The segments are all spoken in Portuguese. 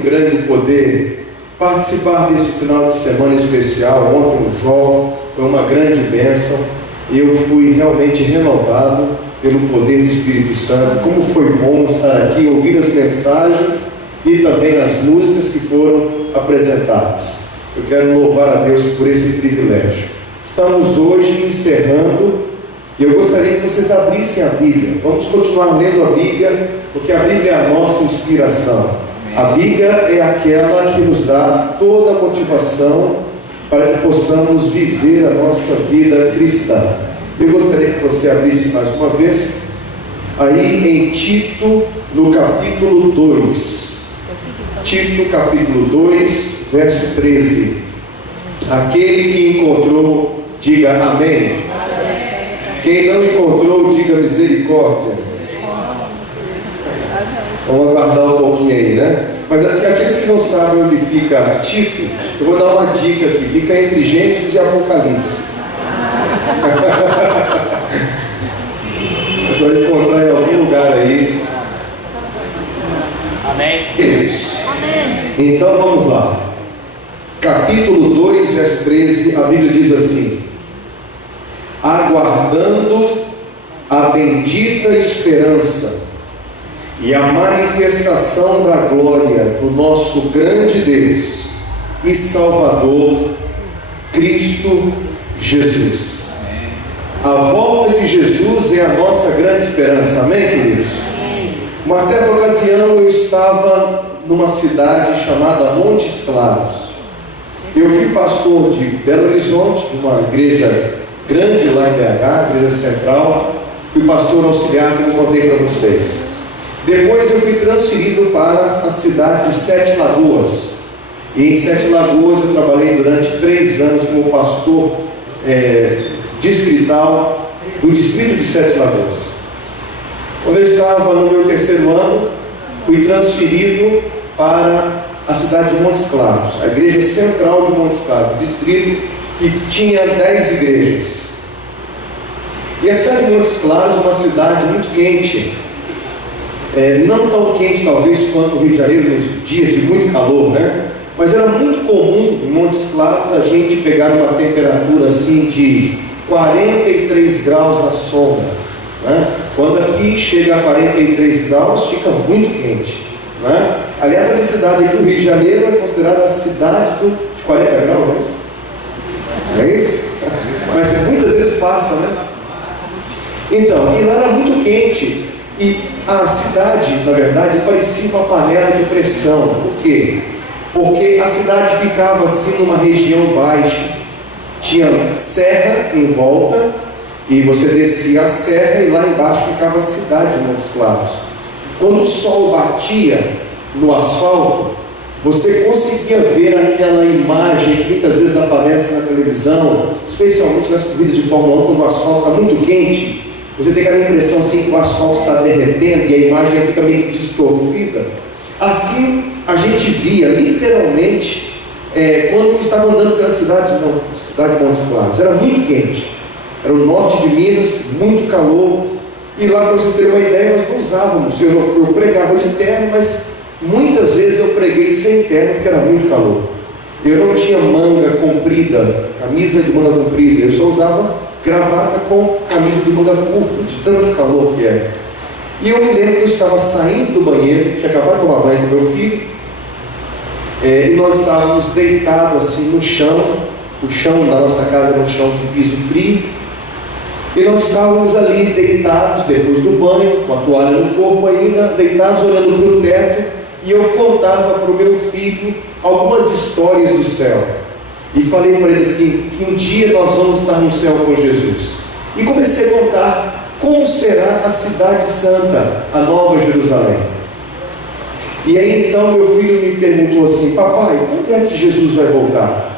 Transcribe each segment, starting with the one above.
muito grande poder participar desse final de semana especial. Ontem no Jó foi uma grande bênção. Eu fui realmente renovado pelo poder do Espírito Santo. Como foi bom estar aqui, ouvir as mensagens e também as músicas que foram apresentadas. Eu quero louvar a Deus por esse privilégio. Estamos hoje encerrando, e eu gostaria que vocês abrissem a Bíblia. Vamos continuar lendo a Bíblia, porque a Bíblia é a nossa inspiração. A Bíblia é aquela que nos dá toda a motivação para que possamos viver a nossa vida cristã. Eu gostaria que você abrisse mais uma vez, aí em Tito, no capítulo 2. Tito, capítulo 2, verso 13. Aquele que encontrou, diga amém. Quem não encontrou, diga misericórdia. Vamos aguardar um pouquinho aí, né? Mas aqueles que não sabem onde fica Tito, eu vou dar uma dica aqui. Fica entre Gênesis e Apocalipse. Você vai encontrar em algum lugar aí. Amém. Isso. Amém. Então vamos lá. Capítulo 2, verso 13, a Bíblia diz assim: aguardando a bendita esperança e a manifestação da glória do nosso grande Deus e Salvador, Cristo Jesus. A volta de Jesus é a nossa grande esperança, amém, queridos? Uma certa ocasião eu estava numa cidade chamada Montes Claros. Eu fui pastor de Belo Horizonte, de uma igreja grande lá em BH, igreja central. Fui pastor auxiliar, como contei para vocês. Depois eu fui transferido para a cidade de Sete Lagoas. E em Sete Lagoas eu trabalhei durante 3 anos como pastor distrital do distrito de Sete Lagoas. Quando eu estava no meu 3º ano, fui transferido para a cidade de Montes Claros, a igreja central de Montes Claros, distrito que tinha 10 igrejas. E a cidade de Montes Claros é uma cidade muito quente, não tão quente talvez quanto o Rio de Janeiro nos dias de muito calor, né? Mas era muito comum em Montes Claros a gente pegar uma temperatura assim de 43 graus na sombra, né? Quando aqui chega a 43 graus fica muito quente, né? Aliás, essa cidade aqui, o Rio de Janeiro, é considerada a cidade de 40 graus, né? Não é isso? Mas muitas vezes passa, né? Então, e lá era muito quente. E a cidade, na verdade, parecia uma panela de pressão. Por quê? Porque a cidade ficava assim numa região baixa. Tinha serra em volta, e você descia a serra e lá embaixo ficava a cidade de Montes Claros. Quando o sol batia no asfalto, você conseguia ver aquela imagem que muitas vezes aparece na televisão, especialmente nas corridas de Fórmula 1, quando o asfalto está muito quente. Você tem aquela impressão assim que o asfalto está derretendo e a imagem fica meio distorcida. Assim a gente via literalmente quando estava andando pela cidade de Montes Claros. Era muito quente, era o norte de Minas, muito calor. E lá, para vocês terem uma ideia, nós não usávamos. Eu pregava de terno, mas muitas vezes eu preguei sem terno porque era muito calor. Eu não tinha manga comprida, camisa de manga comprida, eu só usava gravata com camisa de manga curta, de tanto calor que era. E eu me lembro que eu estava saindo do banheiro, tinha acabado de tomar banho com meu filho, e nós estávamos deitados assim no chão. O chão da nossa casa era um chão de piso frio, e nós estávamos ali deitados depois do banho, com a toalha no corpo ainda, deitados olhando para o teto, e eu contava para o meu filho algumas histórias do céu. E falei para ele assim, que um dia nós vamos estar no céu com Jesus. E comecei a contar como será a cidade santa, a Nova Jerusalém. E aí então meu filho me perguntou assim: papai, quando é que Jesus vai voltar?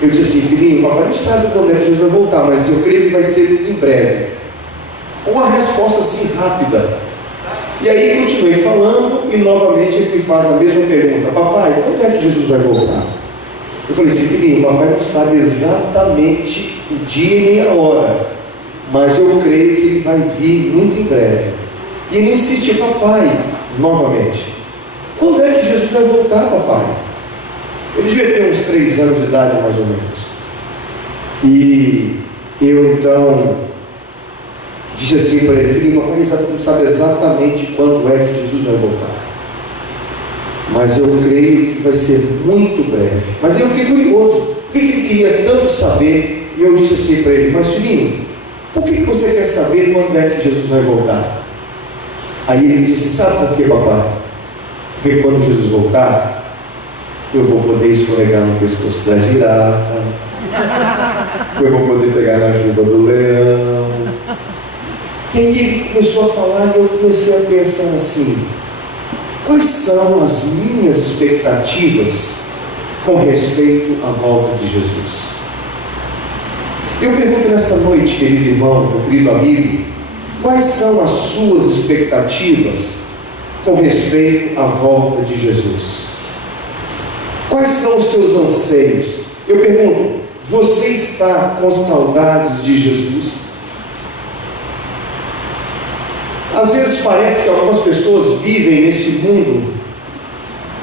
Eu disse assim: filhinho, papai não sabe quando é que Jesus vai voltar, mas eu creio que vai ser em breve. Uma resposta assim rápida. E aí continuei falando, e novamente ele me faz a mesma pergunta: papai, quando é que Jesus vai voltar? Eu falei assim: filhinho, papai não sabe exatamente o dia e nem a hora, mas eu creio que ele vai vir muito em breve. E ele insistiu: papai, novamente, Quando é que Jesus vai voltar, papai? Ele devia ter uns 3 anos de idade, mais ou menos. E eu então disse assim para ele: filho, papai não sabe exatamente quando é que Jesus vai voltar, mas eu creio que vai ser muito breve. Mas eu fiquei curioso, o que ele queria tanto saber? E eu disse assim para ele: mas filhinho, por que você quer saber quando é que Jesus vai voltar? Aí ele disse: sabe por quê, papai? Porque quando Jesus voltar, eu vou poder escorregar no pescoço da girafa, eu vou poder pegar na juba do leão. E aí ele começou a falar e eu comecei a pensar assim: quais são as minhas expectativas com respeito à volta de Jesus? Eu pergunto nesta noite, querido irmão, meu querido amigo, quais são as suas expectativas com respeito à volta de Jesus? Quais são os seus anseios? Eu pergunto, você está com saudades de Jesus? Às vezes parece que algumas pessoas vivem nesse mundo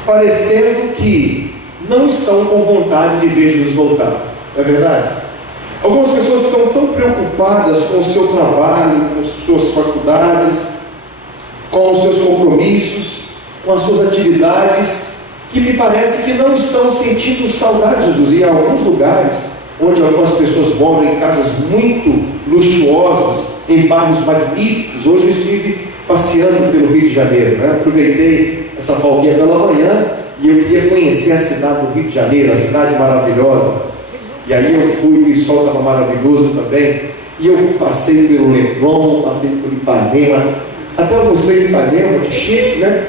parecendo que não estão com vontade de ver Jesus voltar. É verdade? Algumas pessoas estão tão preocupadas com o seu trabalho, com as suas faculdades, com os seus compromissos, com as suas atividades, que me parece que não estão sentindo saudade de Jesus. E há alguns lugares onde algumas pessoas moram em casas muito luxuosas, em bairros magníficos. Hoje eu estive passeando pelo Rio de Janeiro, né? Aproveitei essa folguinha pela manhã e eu queria conhecer a cidade do Rio de Janeiro, a cidade maravilhosa. E aí eu fui, o sol estava maravilhoso também, e eu passei pelo Leblon, passei por Ipanema, até almocei em Ipanema, que chique, né?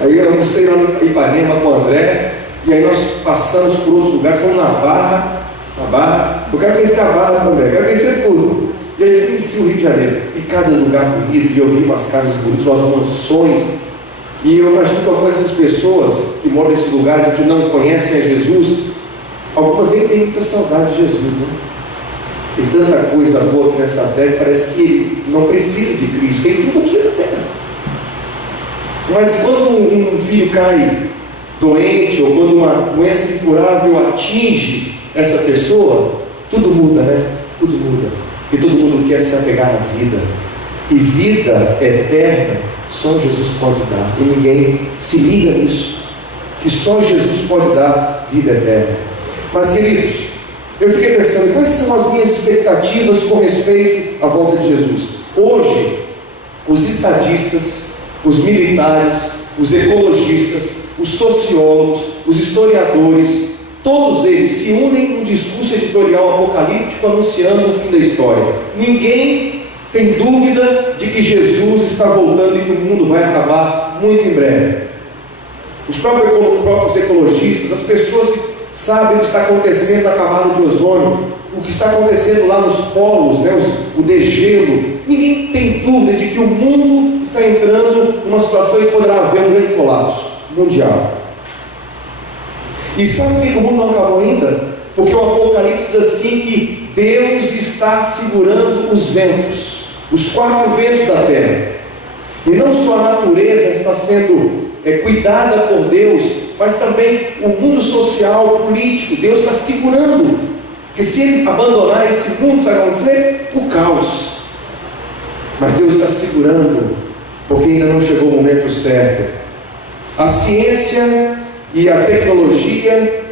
Aí eu almocei lá em Ipanema com o André, e aí nós passamos por outros lugares, fomos na Barra, eu quero conhecer a Barra também, eu quero conhecer tudo. E aí eu conheci o Rio de Janeiro, e cada lugar bonito, e eu vi umas casas bonitas, umas mansões, e eu imagino que algumas dessas pessoas que moram nesses lugares que não conhecem a Jesus, algumas nem têm muita saudade de Jesus, né? Tem tanta coisa boa aqui nessa terra, parece que não precisa de Cristo, tem tudo aqui na terra. Mas quando um filho cai doente, ou quando uma doença incurável atinge essa pessoa, tudo muda, né? Tudo muda. Porque todo mundo quer se apegar à vida. E vida eterna só Jesus pode dar. E ninguém se liga nisso. Que só Jesus pode dar vida eterna. Mas, queridos, eu fiquei pensando, quais são as minhas expectativas com respeito à volta de Jesus? Hoje, os estadistas, os militares, os ecologistas, os sociólogos, os historiadores, todos eles se unem num discurso editorial apocalíptico anunciando o fim da história. Ninguém tem dúvida de que Jesus está voltando e que o mundo vai acabar muito em breve. Os próprios ecologistas, as pessoas que sabem o que está acontecendo na camada de ozônio, o que está acontecendo lá nos polos, né, o degelo, ninguém tem dúvida de que o mundo está entrando numa situação em que poderá haver um grande colapso mundial. E sabe por que o mundo não acabou ainda? Porque o Apocalipse diz assim que Deus está segurando os ventos, os 4 ventos da terra. E não só a natureza está sendo cuidada por Deus, mas também o mundo social, político, Deus está segurando. Porque se ele abandonar esse mundo, vai acontecer o caos. Mas Deus está segurando, porque ainda não chegou o momento certo. A ciência e a tecnologia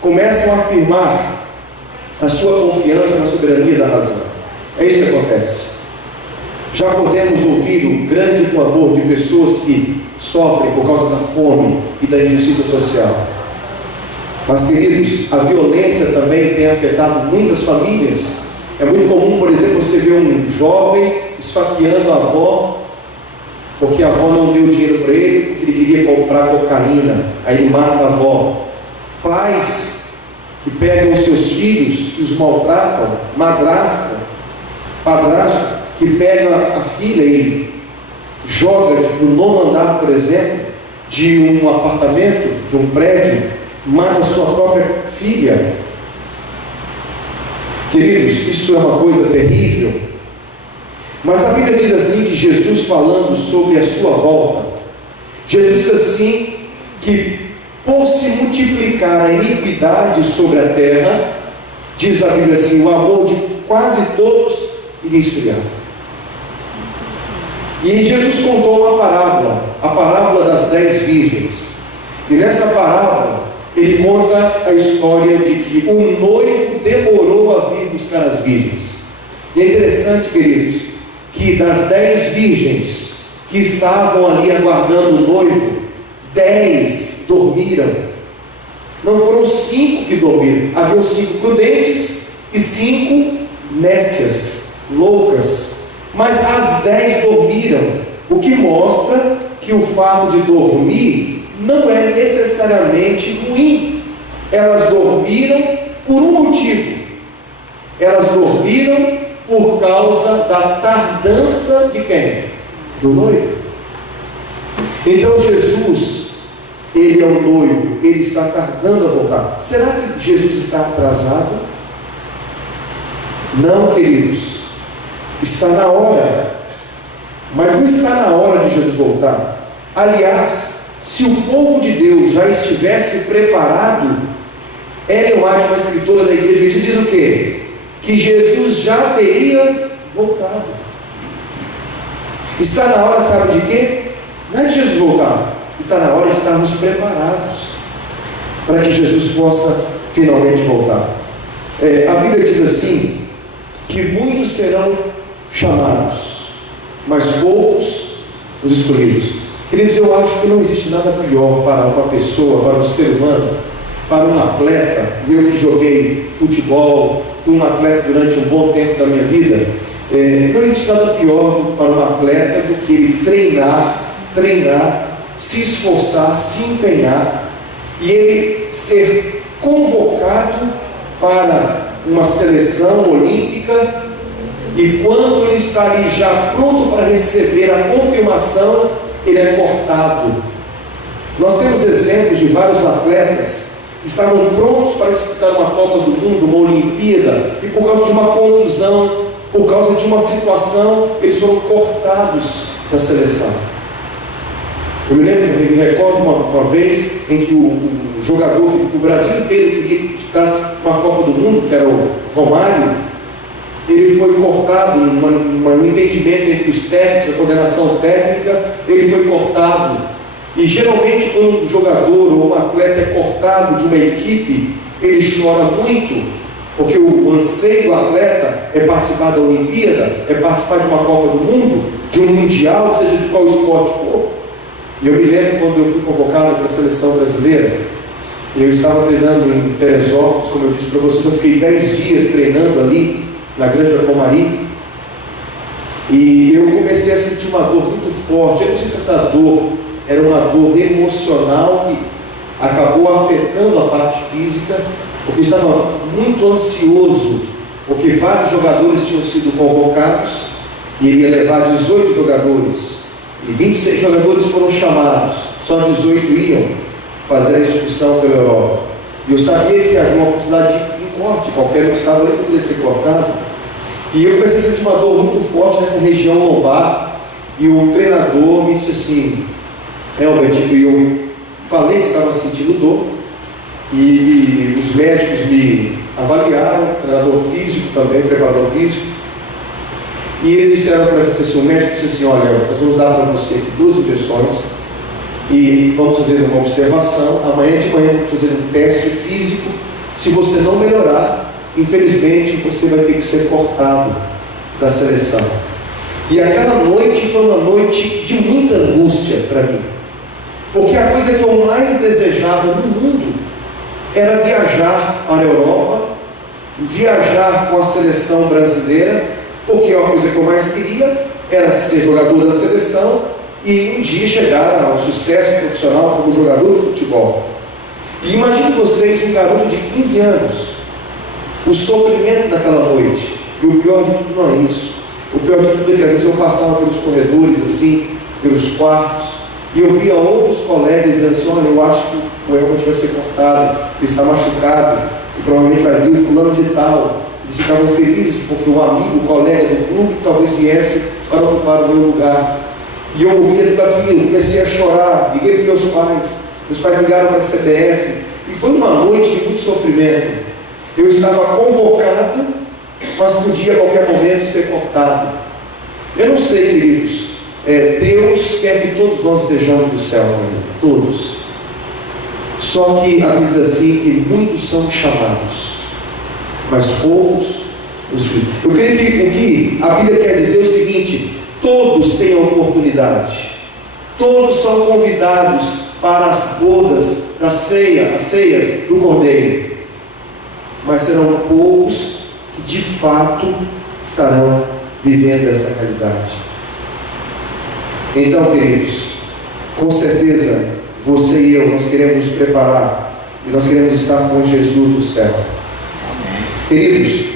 começam a afirmar a sua confiança na soberania da razão. É isso que acontece. Já podemos ouvir o grande clamor de pessoas que sofrem por causa da fome e da injustiça social. Mas, queridos, a violência também tem afetado muitas famílias. É muito comum, por exemplo, você ver um jovem esfaqueando a avó, porque a avó não deu dinheiro para ele, porque ele queria comprar cocaína, aí ele mata a avó. Pais que pegam os seus filhos e os maltratam, padrasto que pega a filha e joga no 9º andar, por exemplo, de um apartamento, de um prédio, mata sua própria filha. Queridos, isso é uma coisa terrível. Mas a Bíblia diz assim, que Jesus, falando sobre a sua volta, Jesus diz assim, que por se multiplicar a iniquidade sobre a terra, diz a Bíblia assim, o amor de quase todos iria esfriar. E Jesus contou uma parábola, a parábola das 10 virgens. E nessa parábola, ele conta a história de que o noivo demorou a vir buscar as virgens. E é interessante, queridos, que das 10 virgens que estavam ali aguardando o noivo, 10 dormiram. Não foram 5 que dormiram. Havia 5 prudentes e 5 nécias, loucas. Mas as 10 dormiram, o que mostra que o fato de dormir não é necessariamente ruim. Elas dormiram por um motivo. Elas dormiram por causa da tardança de quem? Do noivo. Então Jesus, ele é o noivo, ele está tardando a voltar. Será que Jesus está atrasado? Não, queridos. Está na hora. Mas não está na hora de Jesus voltar. Aliás, se o povo de Deus já estivesse preparado, Ellen White, uma escritora da igreja, diz o quê? Que Jesus já teria voltado. Está na hora, sabe de quê? Não é de Jesus voltar. Está na hora de estarmos preparados para que Jesus possa finalmente voltar. A Bíblia diz assim, que muitos serão chamados, mas poucos os escolhidos. Queridos, eu acho que não existe nada pior para uma pessoa, para um ser humano, para um atleta. Eu que joguei futebol, fui um atleta durante um bom tempo da minha vida, não existe nada pior para um atleta do que ele treinar, se esforçar, se empenhar, e ele ser convocado para uma seleção olímpica, e quando ele está ali já pronto para receber a confirmação, ele é cortado. Nós temos exemplos de vários atletas que estavam prontos para disputar uma Copa do Mundo, uma Olimpíada, e por causa de uma contusão, por causa de uma situação, eles foram cortados da seleção. Eu me recordo uma vez em que o jogador que o Brasil inteiro queria que disputasse uma Copa do Mundo, que era o Romário, ele foi cortado, um entendimento entre os técnicos, a coordenação técnica, ele foi cortado. E geralmente quando um jogador ou um atleta é cortado de uma equipe, ele chora muito, porque o anseio do atleta é participar da Olimpíada, é participar de uma Copa do Mundo, de um Mundial, seja de qual esporte for. E eu me lembro quando eu fui convocado para a seleção brasileira, eu estava treinando em Teresópolis, como eu disse para vocês, eu fiquei 10 dias treinando ali, na Granja Comari, e eu comecei a sentir uma dor muito forte. Eu não sei se essa dor era uma dor emocional que acabou afetando a parte física, porque eu estava muito ansioso, porque vários jogadores tinham sido convocados, e ele ia levar 18 jogadores, e 26 jogadores foram chamados, só 18 iam fazer a excursão pela Europa, e eu sabia que havia uma possibilidade de corte, qualquer um que estava ali poderia ser cortado, e eu comecei a sentir uma dor muito forte nessa região lombar, e o treinador me disse assim, Albert, eu falei que estava sentindo dor, e os médicos me avaliaram, treinador físico também, preparador físico, e eles disseram para a gente assim, o médico disse assim, olha, nós vamos dar para você 2 injeções, e vamos fazer uma observação, amanhã de manhã vamos fazer um teste físico, se você não melhorar, infelizmente você vai ter que ser cortado da seleção. E aquela noite foi uma noite de muita angústia para mim, porque a coisa que eu mais desejava no mundo era viajar para a Europa, viajar com a seleção brasileira, porque a coisa que eu mais queria era ser jogador da seleção e um dia chegar ao sucesso profissional como jogador de futebol. E imagine vocês, um garoto de 15 anos, o sofrimento daquela noite. E o pior de tudo não é isso. O pior de tudo é que às vezes eu passava pelos corredores, assim, pelos quartos, e eu via outros colegas dizendo assim, olha, eu acho que o Elbert vai ser cortado, ele está machucado, e provavelmente vai vir o fulano de tal. Eles ficavam felizes porque um amigo, um colega do clube, talvez viesse para ocupar o meu lugar. E eu ouvia tudo aquilo, comecei a chorar, liguei para meus pais ligaram para a CBF, e foi uma noite de muito sofrimento. Eu estava convocado, mas podia a qualquer momento ser cortado. Eu não sei, queridos, Deus quer que todos nós estejamos no céu, todos. Só que a Bíblia diz assim, que muitos são chamados, mas poucos os filhos. Eu creio que o que a Bíblia quer dizer é o seguinte: todos têm a oportunidade, todos são convidados para as bodas da ceia, a ceia do Cordeiro, mas serão poucos que de fato estarão vivendo esta realidade. Então, queridos, com certeza você e eu, nós queremos nos preparar e nós queremos estar com Jesus no céu. Queridos,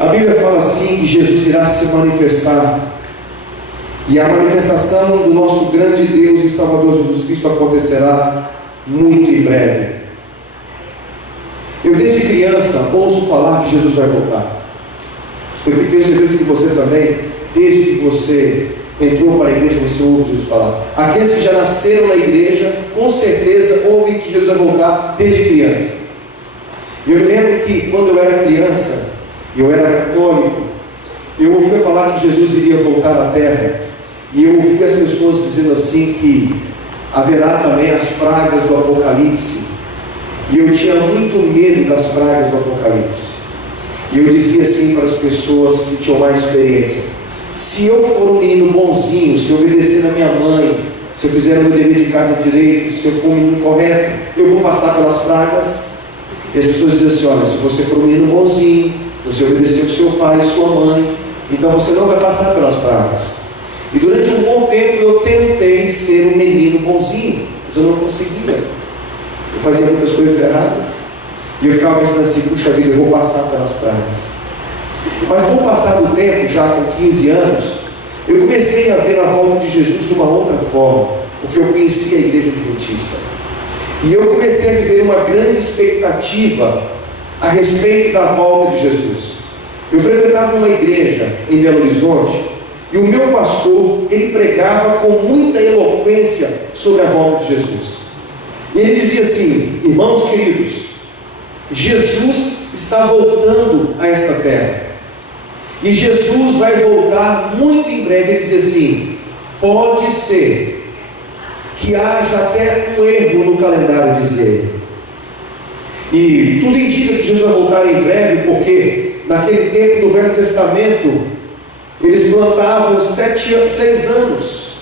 a Bíblia fala assim que Jesus irá se manifestar, e a manifestação do nosso grande Deus e Salvador Jesus Cristo acontecerá muito em breve. Eu desde criança ouço falar que Jesus vai voltar. Eu tenho certeza que você também, desde que você entrou para a igreja, você ouve Jesus falar. Aqueles que já nasceram na igreja, com certeza ouvem que Jesus vai voltar desde criança. E eu lembro que quando eu era criança, eu era católico, eu ouvia falar que Jesus iria voltar à terra, e eu ouvia as pessoas dizendo assim que haverá também as pragas do Apocalipse, e eu tinha muito medo das pragas do Apocalipse. E eu dizia assim para as pessoas que tinham mais experiência: se eu for um menino bonzinho, se eu obedecer a minha mãe, se eu fizer o meu dever de casa direito, se eu for um menino correto, eu vou passar pelas pragas. E as pessoas diziam assim: olha, se você for um menino bonzinho, você obedecer o seu pai e sua mãe, então você não vai passar pelas pragas. E durante um bom tempo eu tentei ser um menino bonzinho, mas eu não conseguia. Eu fazia muitas coisas erradas, e eu ficava pensando assim: puxa vida, eu vou passar pelas pragas. Mas com o passar do tempo, já com 15 anos, eu comecei a ver a volta de Jesus de uma outra forma, porque eu conhecia a igreja adventista. E eu comecei a viver uma grande expectativa a respeito da volta de Jesus. Eu frequentava uma igreja em Belo Horizonte, e o meu pastor, ele pregava com muita eloquência sobre a volta de Jesus. E ele dizia assim: irmãos queridos, Jesus está voltando a esta terra, e Jesus vai voltar muito em breve. Ele dizia assim: pode ser que haja até um erro no calendário, dizia ele. E tudo indica que Jesus vai voltar em breve, porque naquele tempo do Velho Testamento eles plantavam 6 anos,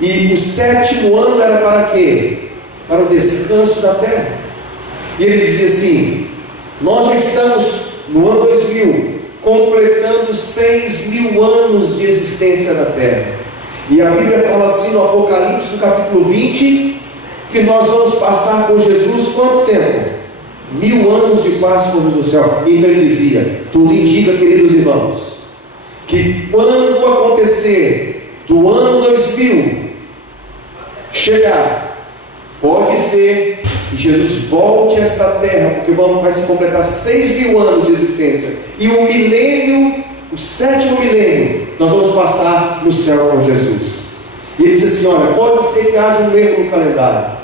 e o 7º ano era para quê? Para o descanso da terra. E ele dizia assim: nós já estamos no ano 2000, completando 6.000 anos de existência da terra. E a Bíblia fala assim no Apocalipse, no capítulo 20, que nós vamos passar com Jesus quanto tempo? 1000 anos de paz com Jesus no céu. E então ele dizia: tudo indica, queridos irmãos, que quando acontecer do ano 2000 chegar, pode ser que Jesus volte a esta terra, porque vai se completar 6.000 anos de existência, e o milênio, o 7º milênio, nós vamos passar no céu com Jesus. E ele disse assim: olha, pode ser que haja um erro no calendário,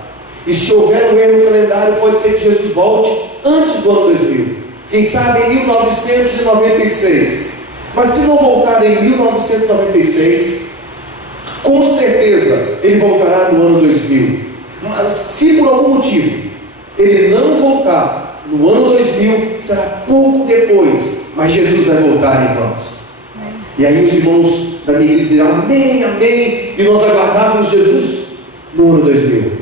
e se houver um erro no calendário, pode ser que Jesus volte antes do ano 2000, quem sabe em 1996. Mas se não voltar em 1996, com certeza ele voltará no ano 2000. Mas se por algum motivo ele não voltar no ano 2000, será pouco depois, mas Jesus vai voltar, irmãos. E aí os irmãos da minha igreja diziam: amém, amém. E nós aguardávamos Jesus no ano 2000.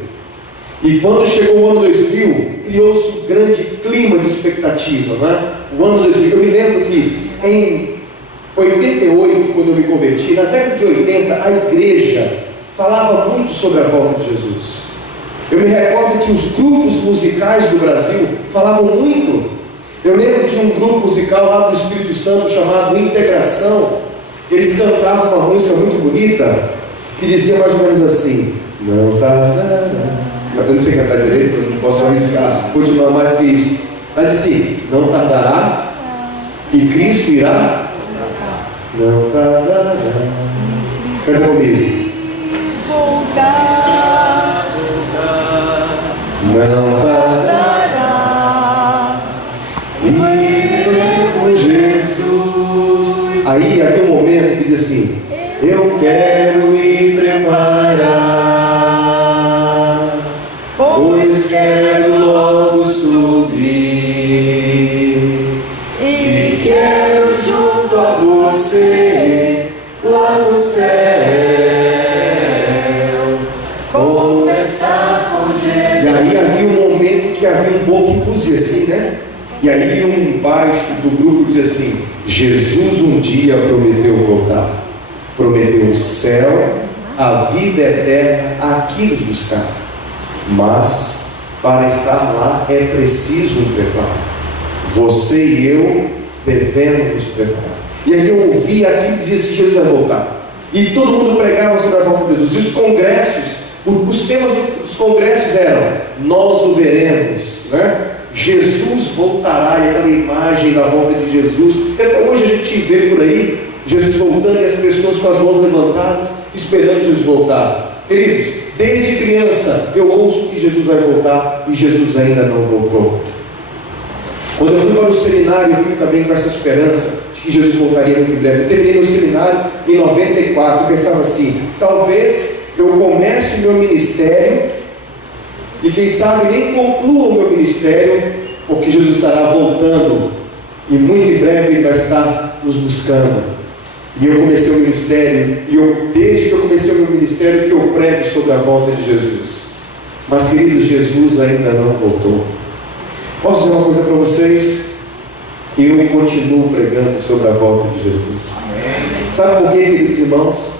E quando chegou o ano 2000, criou-se um grande clima de expectativa, né? O ano 2000, eu me lembro que em 88, quando eu me converti, na década de 80, a igreja falava muito sobre a volta de Jesus. Eu me recordo que os grupos musicais do Brasil falavam muito. Eu lembro de um grupo musical lá do Espírito Santo chamado Integração. Eles cantavam uma música muito bonita que dizia mais ou menos assim: não tardará. Eu não sei cantar direito, mas não posso arriscar continuar mais que isso. Mas assim: não tardará e Cristo irá. Não tardará Canta comigo. Voltar, Não parará. E Jesus. Aí havia um momento que diz assim: eu quero me preparar, pois quero logo subir e quero junto a você lá no céu conversar com Jesus. E aí havia um momento que havia um pouco, inclusive assim, né? E aí um baixo do grupo diz assim: Jesus um dia prometeu voltar, prometeu o céu, a vida eterna, aqui nos buscar. Mas para estar lá é preciso um preparo. Você e eu devemos nos preparar. E aí eu ouvi aqui que dizia que Jesus vai voltar. E todo mundo pregava sobre a volta de Jesus. E os congressos, os temas dos congressos eram: nós o veremos, né? Jesus voltará, e aquela imagem da volta de Jesus. Até hoje a gente vê por aí Jesus voltando e as pessoas com as mãos levantadas, esperando Jesus voltar. Queridos, desde criança eu ouço que Jesus vai voltar e Jesus ainda não voltou. Quando eu fui para o seminário, eu fui também com essa esperança de que Jesus voltaria muito em breve. Eu terminei meu seminário em 94, eu pensava assim: talvez eu comece o meu ministério e quem sabe nem conclua o meu ministério, porque Jesus estará voltando e muito em breve Ele vai estar nos buscando. E eu comecei o ministério, e desde que eu comecei o meu ministério, que eu prego sobre a volta de Jesus. Mas, queridos, Jesus ainda não voltou. Posso dizer uma coisa para vocês? Eu continuo pregando sobre a volta de Jesus. Amém. Sabe por quê, queridos irmãos?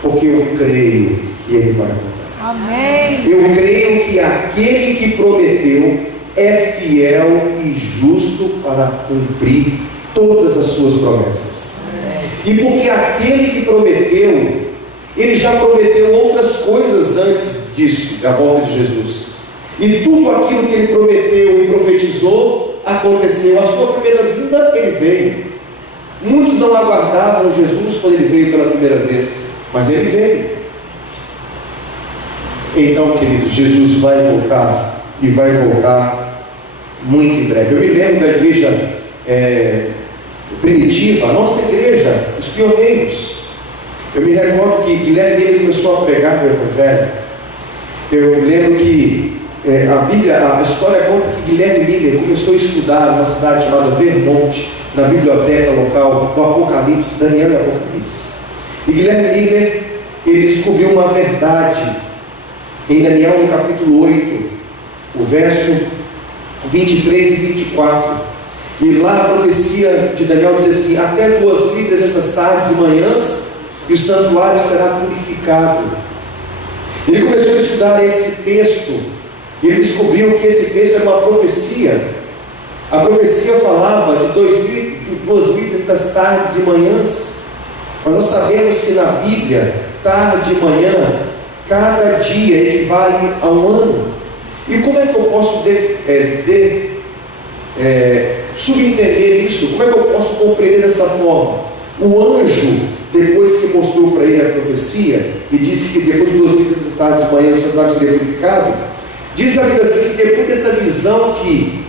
Porque eu creio que Ele vai voltar. Amém. Eu creio que aquele que prometeu é fiel e justo para cumprir todas as suas promessas. E porque aquele que prometeu, Ele já prometeu outras coisas antes disso, da volta de Jesus. E tudo aquilo que Ele prometeu e profetizou aconteceu. A sua primeira vinda, Ele veio. Muitos não aguardavam Jesus quando Ele veio pela primeira vez, mas Ele veio. Então, queridos, Jesus vai voltar, e vai voltar muito em breve. Eu me lembro da igreja primitiva, a nossa igreja, os pioneiros. Eu me recordo que Guilherme Miller começou a pregar o Evangelho. Eu lembro que a história conta que Guilherme Miller começou a estudar numa cidade chamada Vermont, na biblioteca local do Apocalipse, Daniel e Apocalipse. E Guilherme Miller, ele descobriu uma verdade em Daniel, no capítulo 8, o verso 23 e 24. E lá a profecia de Daniel diz assim: até 2.300 tardes e manhãs, e o santuário será purificado. Ele começou a estudar esse texto, e ele descobriu que esse texto era uma profecia. A profecia falava de 2.300 tardes e manhãs. Mas nós sabemos que na Bíblia, tarde e manhã, cada dia equivale a um ano. E como é que eu posso subentender isso? Como é que eu posso compreender dessa forma? O anjo, depois que mostrou para ele a profecia e disse que depois de 2.000 tardes de manhã o santuário seria purificado, diz a Bíblia assim, que depois dessa visão que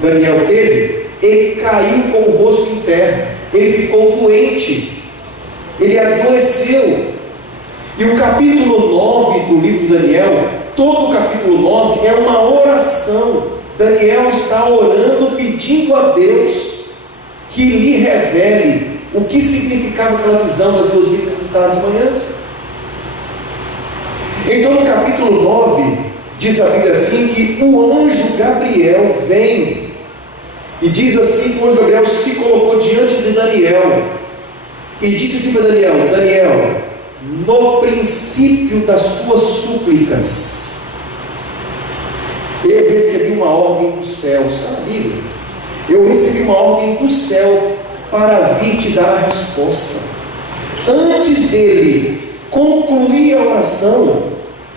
Daniel teve, ele caiu com o rosto em terra, ele ficou doente, ele adoeceu. E o capítulo 9 do livro de Daniel, todo o capítulo 9 é uma oração. Daniel está orando, pedindo a Deus que lhe revele o que significava aquela visão das 2.000 tardes e manhãs. Então no capítulo 9, diz a Bíblia assim, que o anjo Gabriel vem, e diz assim que o anjo Gabriel se colocou diante de Daniel, e disse assim para Daniel: Daniel, no princípio das tuas súplicas, eu recebi uma ordem do céu. Está na Bíblia. Eu recebi uma ordem do céu para vir te dar a resposta. Antes dele concluir a oração,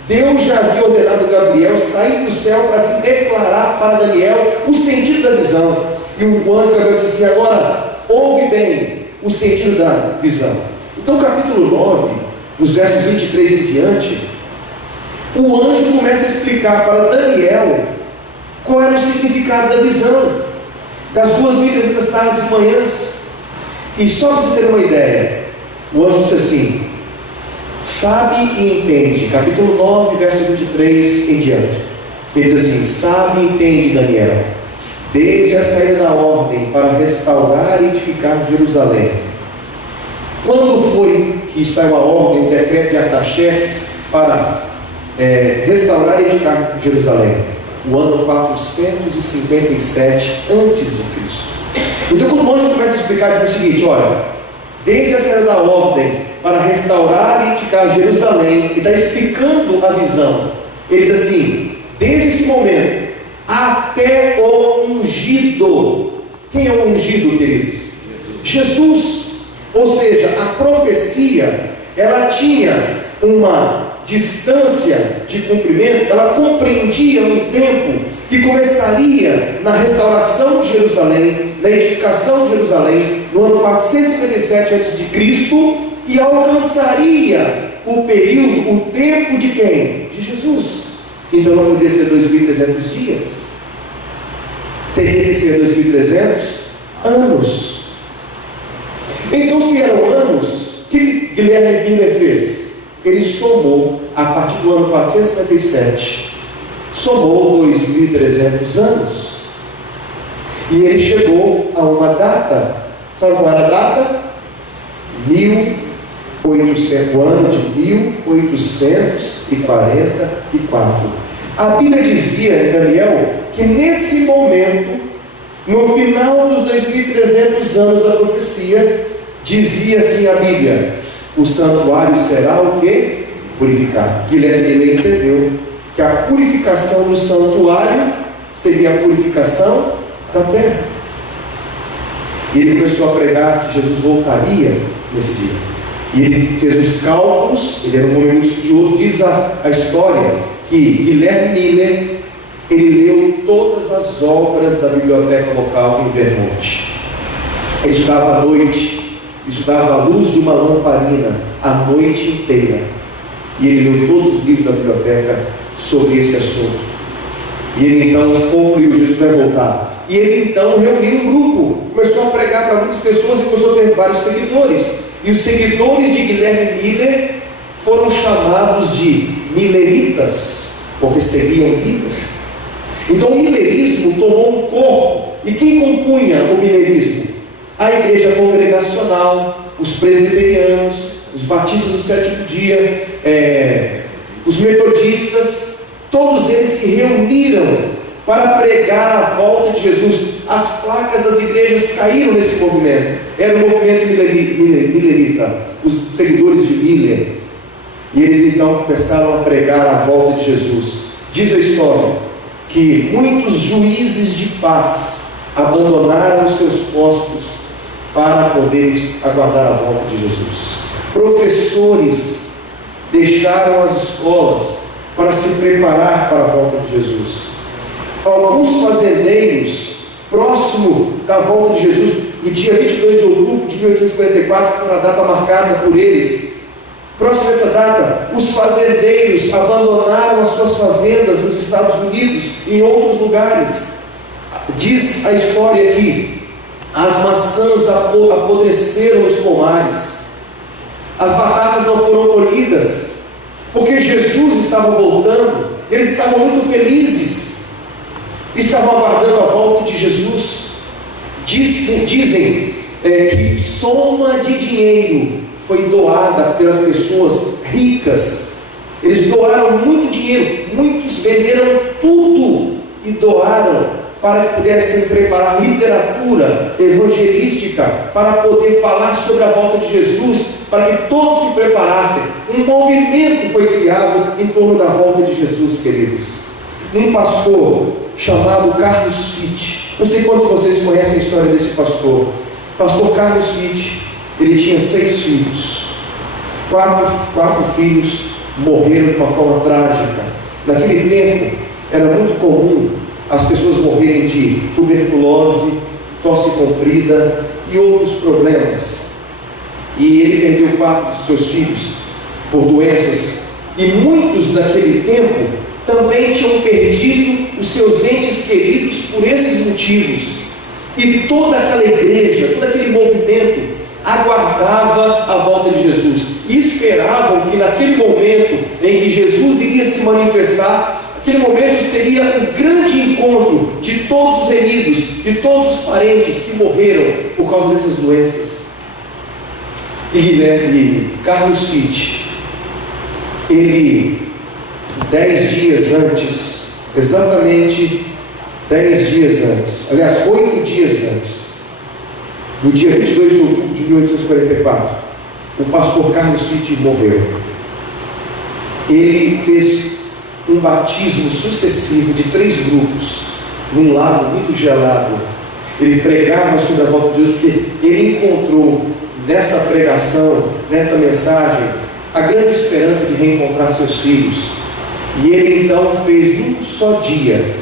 Deus já havia ordenado Gabriel sair do céu para vir declarar para Daniel o sentido da visão. E o anjo Gabriel disse assim: agora ouve bem o sentido da visão. Então, capítulo 9, nos versos 23 em diante, o anjo começa a explicar para Daniel qual era o significado da visão das 2.300 tardes e manhãs. E só para você ter uma ideia, o anjo disse assim: sabe e entende, capítulo 9, verso 23 em diante. Ele diz assim: sabe e entende, Daniel, desde a saída da ordem para restaurar e edificar Jerusalém. Quando foi que saiu a ordem, o decreto de Artaxerxes para restaurar e edificar Jerusalém? O ano 457 a.C. Então, quando o anjo começa a explicar, diz o seguinte: olha, desde a saída da ordem para restaurar e edificar Jerusalém, ele está explicando a visão. Ele diz assim: desde esse momento até o ungido. Quem é o ungido, queridos? Jesus. Ou seja, a profecia, ela tinha uma distância de cumprimento, ela compreendia um tempo que começaria na restauração de Jerusalém, na edificação de Jerusalém, no ano 457 a.C., e alcançaria o período, o tempo de quem? De Jesus. Então não poderia ser 2.300 dias, teria que ser 2.300 anos. Então, se eram anos, o que Guilherme Miller fez? Ele somou, a partir do ano 457, somou 2.300 anos, e ele chegou a uma data. Sabe qual era a data? O ano de 1844. A Bíblia dizia em Daniel que nesse momento, no final dos 2.300 anos da profecia, dizia assim a Bíblia: o santuário será o quê? Purificado. Guilherme Miller entendeu que a purificação do santuário seria a purificação da terra. E ele começou a pregar que Jesus voltaria nesse dia. E ele fez os cálculos, ele era um homem muito estudioso. Diz a história que Guilherme Miller, ele leu todas as obras da biblioteca local em Vermont. Ele estudava à noite, estudava à luz de uma lamparina a noite inteira. E ele leu todos os livros da biblioteca sobre esse assunto. E ele então concluiu: Jesus vai voltar. E ele então reuniu um grupo, começou a pregar para muitas pessoas e começou a ter vários seguidores. E os seguidores de Guilherme Miller foram chamados de milleritas, porque seguiam Miller. Então o millerismo tomou um corpo. E quem compunha o millerismo? A igreja congregacional, os presbiterianos, os batistas do sétimo dia, os metodistas. Todos eles se reuniram para pregar a volta de Jesus. As placas das igrejas caíram nesse movimento. Era o movimento millerita, os seguidores de Miller. E eles então começaram a pregar a volta de Jesus. Diz a história que muitos juízes de paz abandonaram os seus postos para poder aguardar a volta de Jesus. Professores deixaram as escolas para se preparar para a volta de Jesus. Alguns fazendeiros, próximo da volta de Jesus, no dia 22 de outubro de 1854, que foi a data marcada por eles, próximo dessa data, os fazendeiros abandonaram as suas fazendas nos Estados Unidos e em outros lugares. Diz a história aqui: as maçãs apodreceram nos pomares, as batatas não foram colhidas, porque Jesus estava voltando. Eles estavam muito felizes, estavam aguardando a volta de Jesus. Dizem que soma de dinheiro foi doada pelas pessoas ricas. Eles doaram muito dinheiro, muitos venderam tudo e doaram para que pudessem preparar literatura evangelística, para poder falar sobre a volta de Jesus, para que todos se preparassem. Um movimento foi criado em torno da volta de Jesus, queridos. Um pastor chamado Carlos Fitt, não sei quantos de vocês conhecem a história desse pastor. Pastor Carlos Fitt, ele tinha 6 filhos. Quatro filhos morreram de uma forma trágica. Naquele tempo era muito comum as pessoas morrerem de tuberculose, tosse comprida e outros problemas. e ele perdeu 4 dos seus filhos por doenças, e muitos naquele tempo também tinham perdido os seus entes queridos por esses motivos. E toda aquela igreja, todo aquele movimento aguardava a volta de Jesus, e esperavam que naquele momento em que Jesus iria se manifestar, aquele momento seria o grande encontro de todos os feridos, de todos os parentes que morreram por causa dessas doenças. E Carlos Fitt, ele 10 dias antes, exatamente 10 dias antes, aliás 8 dias antes, no dia 22 de outubro de 1844, o pastor Carlos Fitt morreu. Ele fez um batismo sucessivo de 3 grupos, num lago muito gelado. Ele pregava sobre a volta de Deus, porque ele encontrou nessa pregação, nesta mensagem, a grande esperança de reencontrar seus filhos. E ele então fez num só dia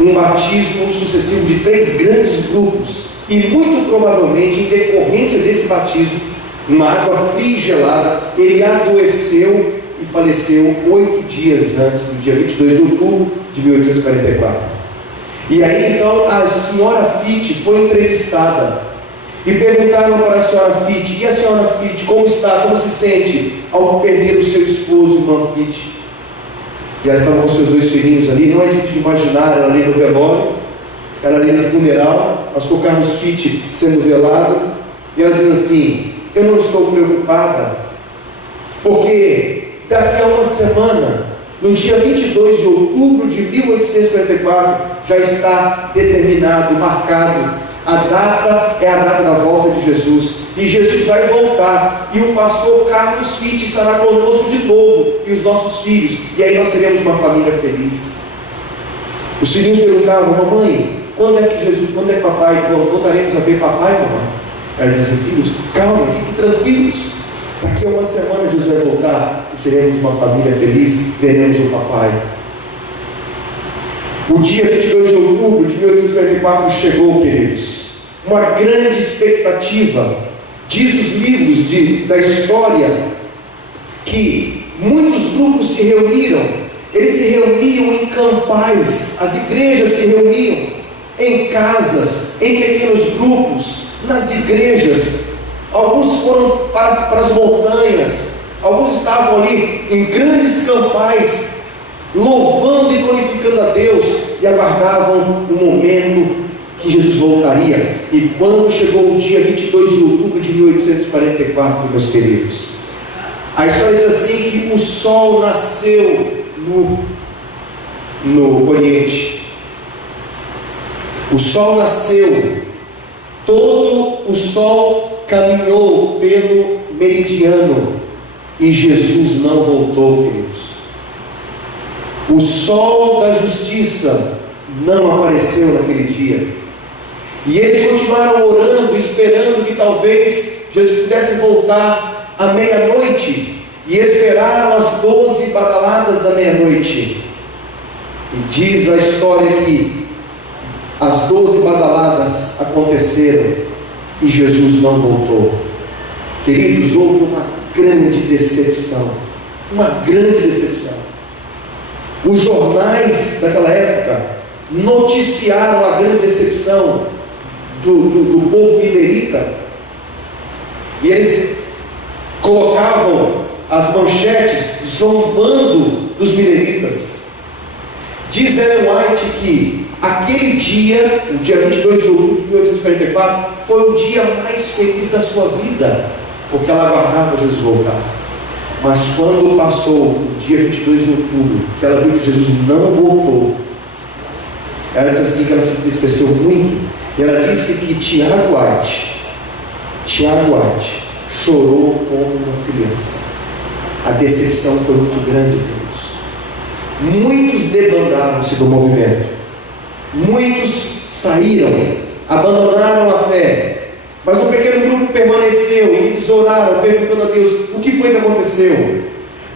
um batismo sucessivo de 3 grandes grupos, e muito provavelmente, em decorrência desse batismo, numa água fria e gelada, ele adoeceu e faleceu 8 dias antes, no dia 22 de outubro de 1844. E aí então a senhora Fitt foi entrevistada, e perguntaram para a senhora Fitt: e a senhora Fitt, como está, como se sente ao perder o seu esposo, irmão Fitt? E ela estava com seus 2 filhinhos ali. Não é difícil de imaginar ela ali no velório, ela ali no funeral, pastor Carlos Fitt sendo velado, e ela dizendo assim: eu não estou preocupada, porque daqui a uma semana, no dia 22 de outubro de 1844, já está determinado, marcado. A data é a data da volta de Jesus, e Jesus vai voltar, e o pastor Carlos Fitt estará conosco de novo, e os nossos filhos, e aí nós seremos uma família feliz. Os filhinhos perguntavam: mamãe, quando é que papai, quando voltaremos a ver papai e mamãe? Ela dizia assim: filhos, calma, fiquem tranquilos, daqui a uma semana Jesus vai voltar, e seremos uma família feliz, veremos o papai. O dia 22 de outubro de 1844 chegou, queridos. Uma grande expectativa. Diz os livros da história que muitos grupos se reuniram. Eles se reuniam em campais, as igrejas se reuniam em casas, em pequenos grupos, nas igrejas. Alguns foram para as montanhas, alguns estavam ali em grandes campais, louvando e glorificando a Deus, e aguardavam o momento que Jesus voltaria. E quando chegou o dia 22 de outubro de 1844, meus queridos, a história diz assim que o sol nasceu no Oriente. O sol nasceu, todo o sol caminhou pelo meridiano, e Jesus não voltou, queridos. O sol da justiça não apareceu naquele dia, e eles continuaram orando, esperando que talvez Jesus pudesse voltar à meia-noite, e esperaram as 12 badaladas da meia-noite. E diz a história que as 12 badaladas aconteceram e Jesus não voltou. Queridos, houve uma grande decepção, uma grande decepção. Os jornais daquela época noticiaram a grande decepção do povo milerita, e eles colocavam as manchetes zombando dos mileritas. Diz Ellen White que aquele dia, o dia 22 de outubro de 1844, foi o dia mais feliz da sua vida, porque ela aguardava Jesus voltar. Mas quando passou o dia 22 de outubro, que ela viu que Jesus não voltou, ela disse assim que ela se entristeceu muito, e ela disse que Tiago White chorou como uma criança. A decepção foi muito grande, queridos. Muitos debandaram-se do movimento, muitos saíram, abandonaram a fé, mas um pequeno grupo permaneceu, e eles oraram, perguntando a Deus o que foi que aconteceu.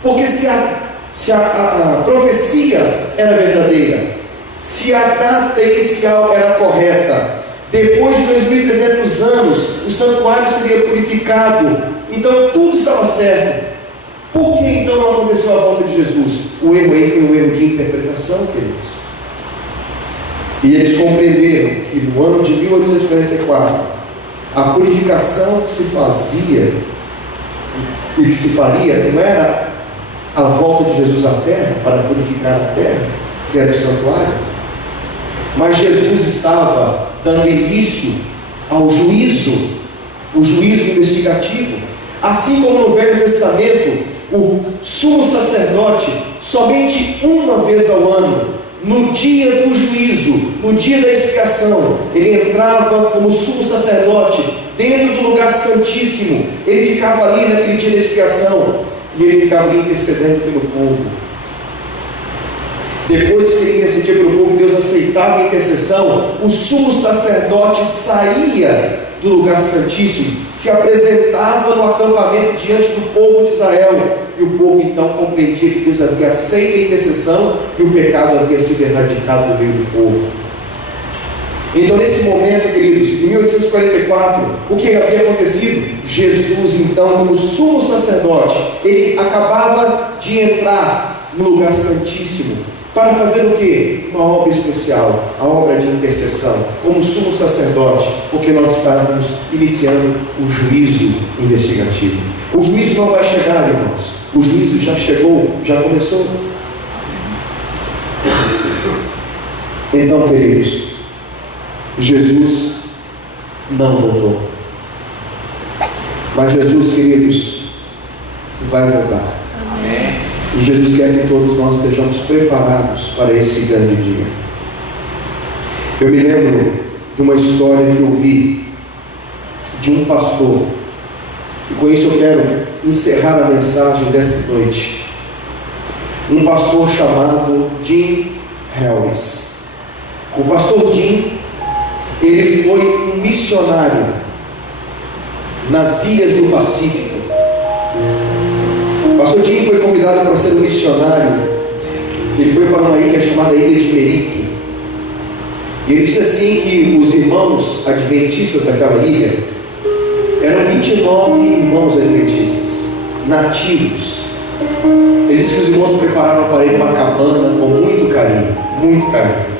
Porque se a profecia era verdadeira, se a data inicial era correta, Depois de 2.300 anos, o santuário seria purificado. Então tudo estava certo. Por que então não aconteceu a volta de Jesus? O erro aí foi um erro de interpretação, queridos. E eles compreenderam que no ano de 1844, a purificação que se fazia e que se faria não era a volta de Jesus à terra, para purificar a terra, que era o santuário, mas Jesus estava dando início ao juízo, o juízo investigativo. Assim como no Velho Testamento, o sumo sacerdote, somente uma vez ao ano, no dia do juízo, no dia da expiação, ele entrava como sumo sacerdote dentro do lugar santíssimo. Ele ficava ali naquele dia da expiação e ele ficava ali intercedendo pelo povo. Depois que ele intercedia pelo povo, Deus aceitava a intercessão. O sumo sacerdote saía do lugar santíssimo, se apresentava no acampamento diante do povo de Israel, e o povo então compreendia que Deus havia aceito a intercessão e o pecado havia sido erradicado do meio do povo. Então, nesse momento, queridos, em 1844, o que havia acontecido? Jesus, então, como sumo sacerdote, ele acabava de entrar no lugar santíssimo para fazer o quê? Uma obra especial, a obra de intercessão, como sumo sacerdote, porque nós estávamos iniciando o juízo investigativo. O juízo não vai chegar, irmãos. O juízo já chegou, já começou. Então, queridos, Jesus não voltou. Mas Jesus, queridos, vai voltar. Amém. E Jesus quer que todos nós estejamos preparados para esse grande dia. Eu me lembro de uma história que eu vi de um pastor, e com isso eu quero encerrar a mensagem desta noite. Um pastor chamado Jim Harris. O pastor Jim, ele foi um missionário nas ilhas do Pacífico. O pastor Jim foi convidado para ser um missionário. Ele foi para uma ilha chamada Ilha de Merique. E ele disse assim que os irmãos adventistas daquela ilha eram 29 irmãos adventistas, nativos. Ele disse que os irmãos prepararam para ele uma cabana com muito carinho, muito carinho.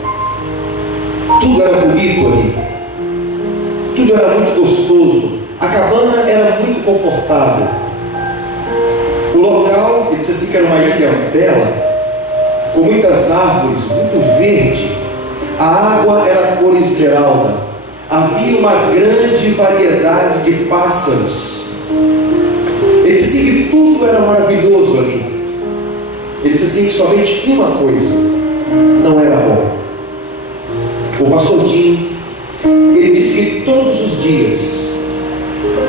Tudo era bonito ali, tudo era muito gostoso, a cabana era muito confortável. O local, ele disse assim que era uma ilha bela, com muitas árvores, muito verde. A água era cor esmeralda. Havia uma grande variedade de pássaros. Ele disse assim que tudo era maravilhoso ali. Ele disse assim que somente uma coisa não era bom. O pastor Jim, ele disse que todos os dias,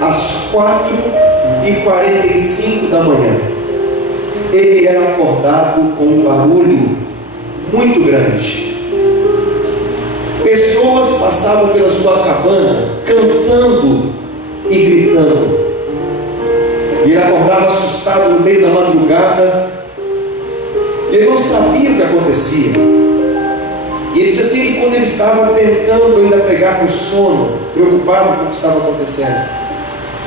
às 4h45 da manhã, ele era acordado com um barulho muito grande. Pessoas passavam pela sua cabana cantando e gritando. E ele acordava assustado no meio da madrugada. Ele não sabia o que acontecia. E ele disse assim que quando ele estava tentando ainda pegar no sono, preocupado com o que estava acontecendo,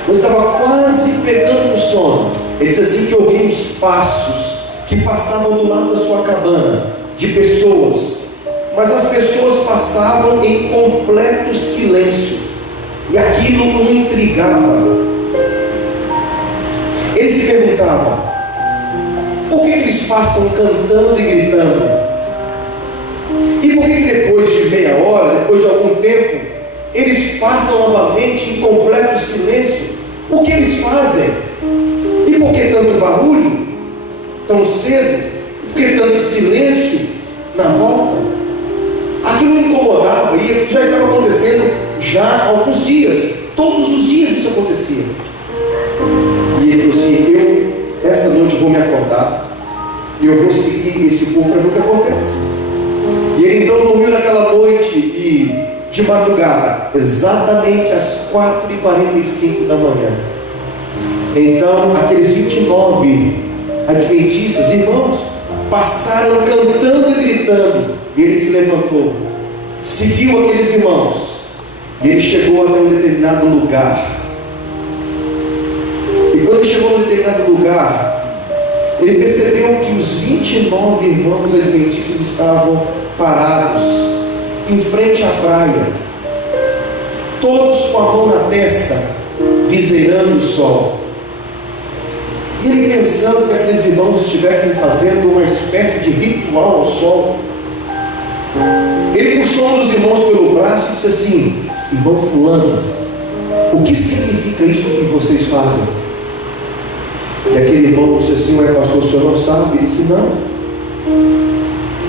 quando estava quase pegando no sono, ele disse assim que ouvia uns passos que passavam do lado da sua cabana, de pessoas. Mas as pessoas passavam em completo silêncio, e aquilo o intrigava. Ele se perguntava: por que eles passam cantando e gritando? E por que depois de meia hora, depois de algum tempo, eles passam novamente em completo silêncio? O que eles fazem? E por que tanto barulho tão cedo? Por que tanto silêncio na volta? Aquilo incomodava, e já estava acontecendo já há alguns dias. Todos os dias isso acontecia. E ele falou assim: eu esta noite vou me acordar e eu vou seguir esse povo para ver o que acontece. E ele então dormiu naquela noite, e de madrugada, exatamente às 4h45 da manhã, então aqueles 29 adventistas, irmãos, passaram cantando e gritando. E ele se levantou, seguiu aqueles irmãos E ele chegou até um determinado lugar. E quando ele chegou a um determinado lugar, ele percebeu que os 29 irmãos adventistas estavam parados em frente à praia, todos com a mão na testa, viseirando o sol. E ele, pensando que aqueles irmãos estivessem fazendo uma espécie de ritual ao sol, ele puxou um dos irmãos pelo braço e disse assim: irmão fulano, o que significa isso que vocês fazem? E aquele irmão disse assim: ué, pastor, o senhor não sabe? Ele disse: não.